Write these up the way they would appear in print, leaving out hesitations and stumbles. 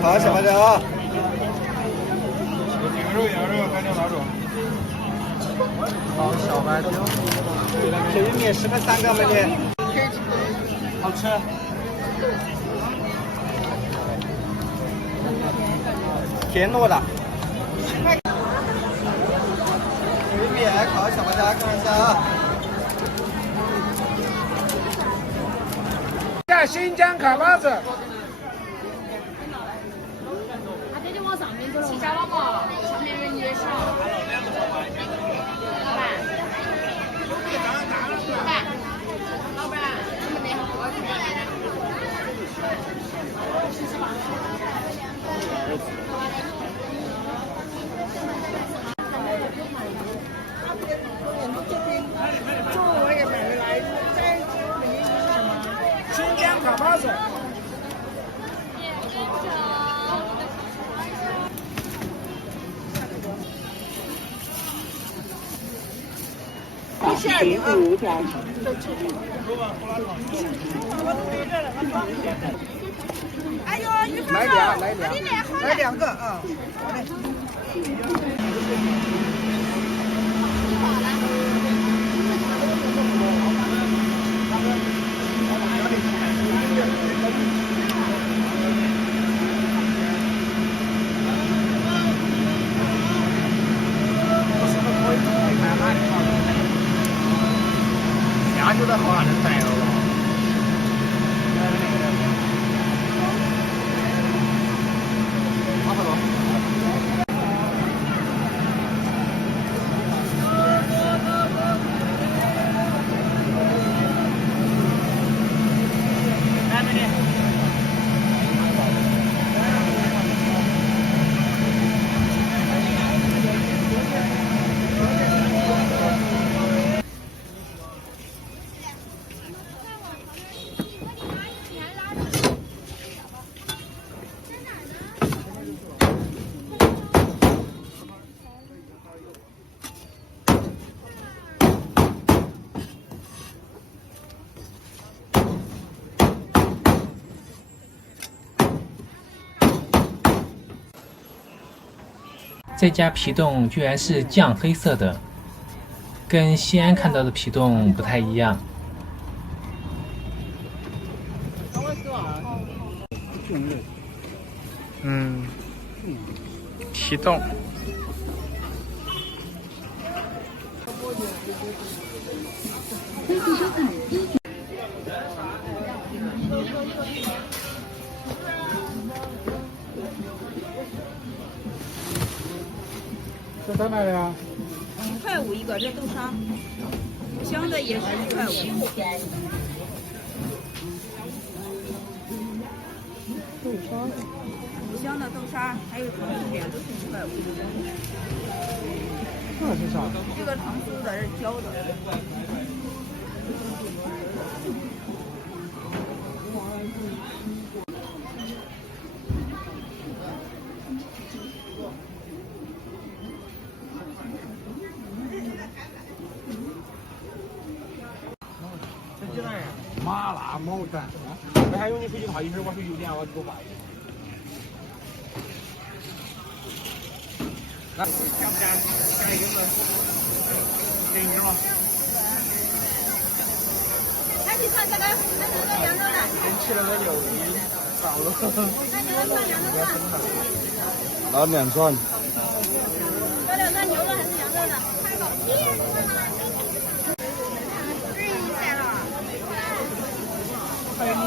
烤小白条。羊肉，干掉哪种？烤小白条。这玉米10个3个妹妹。好吃。甜糯的。玉米烤小白条，看一下啊。新疆烤包子。这就往上面走了。齐家宝宝，上面人也少。老板，老板，你们那好新疆烤包子。15条。哎呦，鱼饭肉，来2个啊。好嘞。牙就在好哪能带了？好不好？来，美女。这家皮冻居然是酱黑色的，跟西安看到的皮冻不太一样。皮冻。这在哪里啊？1块5一个，这豆沙，五香的也是1块5。豆沙，五香的豆沙，还有糖醋点都是1块5。这是啥？这个糖醋的是焦的。麻辣毛蛋，那还有你手机号，一会儿我手机有电，我给我发一个。来，想不想一个子？给你吗？还是看这个，还是这个羊肉的。先吃了个牛皮，到了。那你们放羊肉的。老面串。这两个牛肉还是羊肉的？还有你。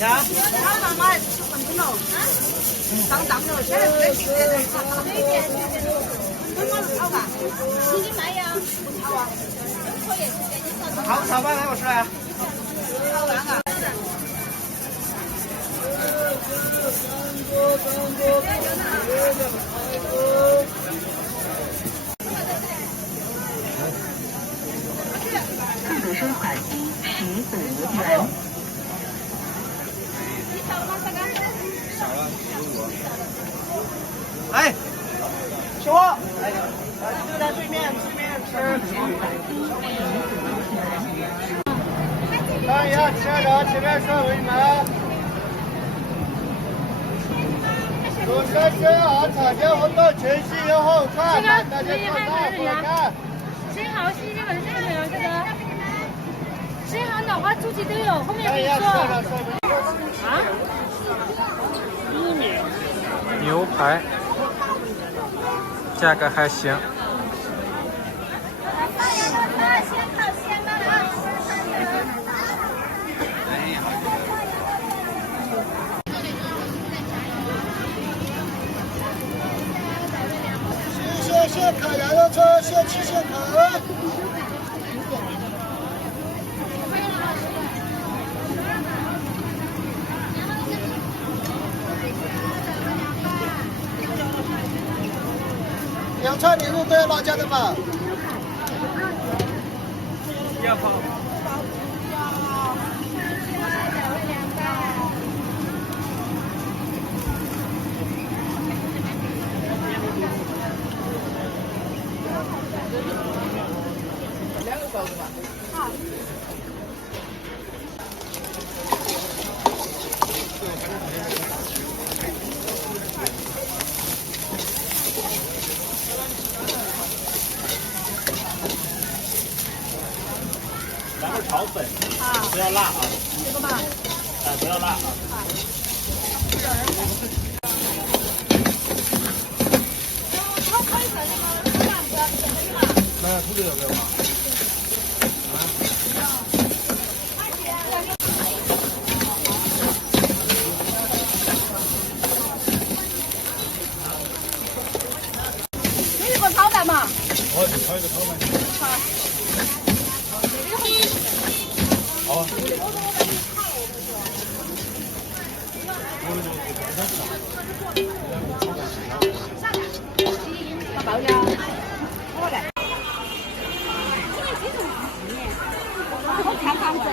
呀？好大嘛，很多了，上当了，现在最近的人，很多好吧？你去卖呀？好啊，可以，好炒饭来我吃来。好玩啊！自助收款15元。请我，就在对面吃。看一下车的前面设为门。左三圈啊，场间活动前戏右后看，大家看到过来看。新好新鲜的这个没有这个，新好脑花猪蹄都有，后面可以做。啊？牛排，价格还行。现烤羊肉串，现吃现烤。两串牛肉都要辣椒的吗？要放。然后炒粉，不要辣啊。这个吧。不要辣啊。那土豆要不要嘛？你一个炒蛋嘛。我就炒一个炒饭。好。爆料。我来。好看房子。